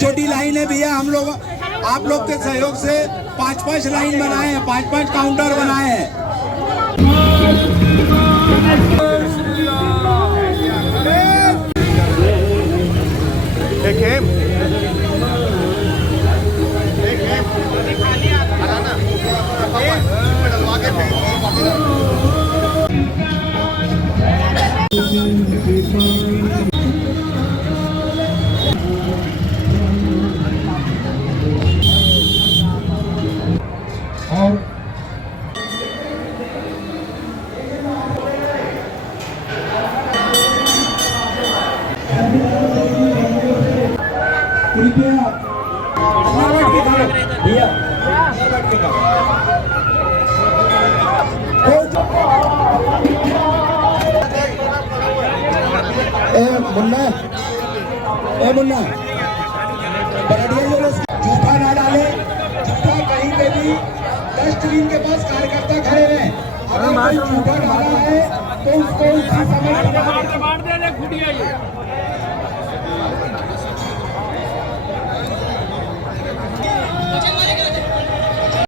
छोटी लाइन है भैया, हम लोग आप लोग के सहयोग से 5-5 लाइन बनाए हैं, 5-5 काउंटर बनाए हैं। कृपया भैया मुन्ना जूठा ना डाले, जूठा कहीं पे भी डस्टबिन के पास कार्यकर्ता खड़े रहे, अगर कोई जूठा डाला है तो उसको उसी समय